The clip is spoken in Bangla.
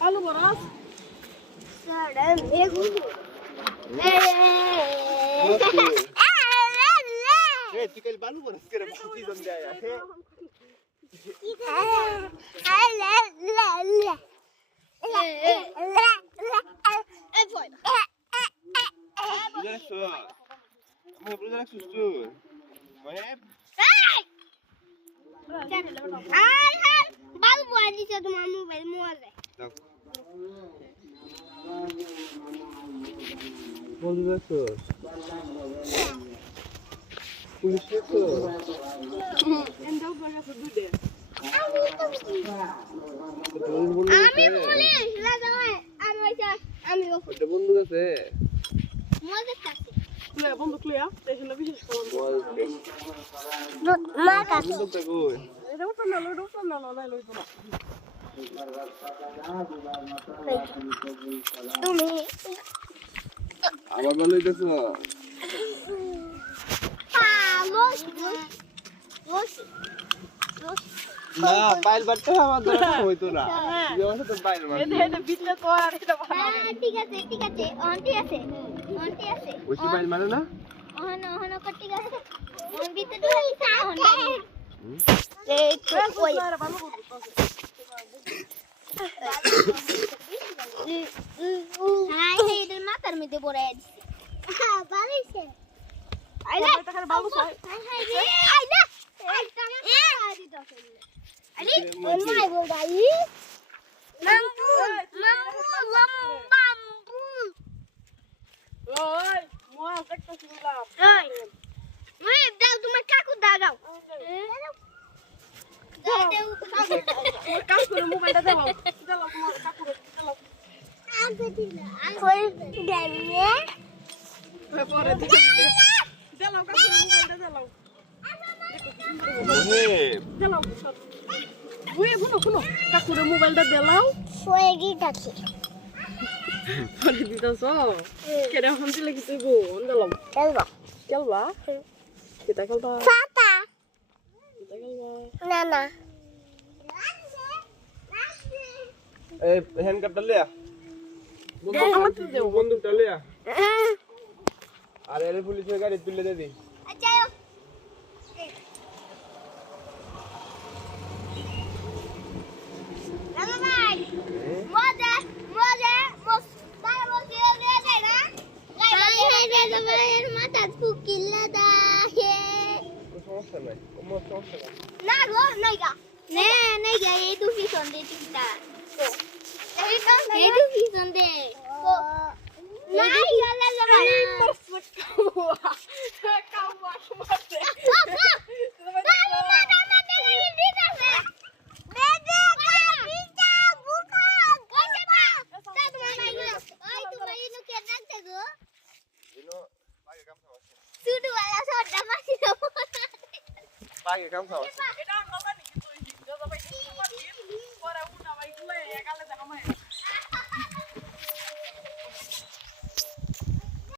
আলু বরাস চিকেন বালু বরাস করে কি জন দেয় পুলিশ বন্ধু আছে বন্ধু ক্লিয়া বিশেষ আবার ভালো হইতেছ না পাইল বাড়তে আমার দ্বারা হইতো না তো পাইল ঠিক আছে অন্টি আছে ওই পাইল মানে না ঠিক আছে অন ভিতরে ঢুকি সাউন্ড এই কই হাই এদের মাথার মধ্যে পড়ে আছে হ্যাঁ বালিছে আইলা টাকার বাবু হাই হাই রে আইলা আইতা না দিতো আরে নাই বলদাই মাম্পু লাম্বাম্পু ওই মোয়া একটা শুনলাম ওই দাও তোমার কাকু দাও দাও কাকুর মোবাইলটা দাও তোমার কাকুর দাও কই দেবে পরে দিতে দাও কাকুর মোবাইলটা দাও দাও ওই শুনো কাকুর মোবাইলটা দাও শুয়ে গিয়েছি পরে দিতেছ কেডা হামতে লাগিছে গো দাও চলবা কেলবা কেটা কেলবা ফাটা কেটা কেলবা না না এই হ্যান্ড কাপটা লিয়া বন্দুকটা লিয়া আর এলে পুলিশের গাড়ি তুলে দে দি আচ্ছা রামা ভাই মজা মস তাই বলতে রে না গাই তোমার মাথা ফুকিলা দা হে সমস্যা নাই কোনো সমস্যা নাই না গো নাইগা নাইগা এই দু পিছন দে তিনটা এই দু পিছন দে নাই গলা যাবে পাগে কাম খাওয়া এটা আমরা জানি কিন্তু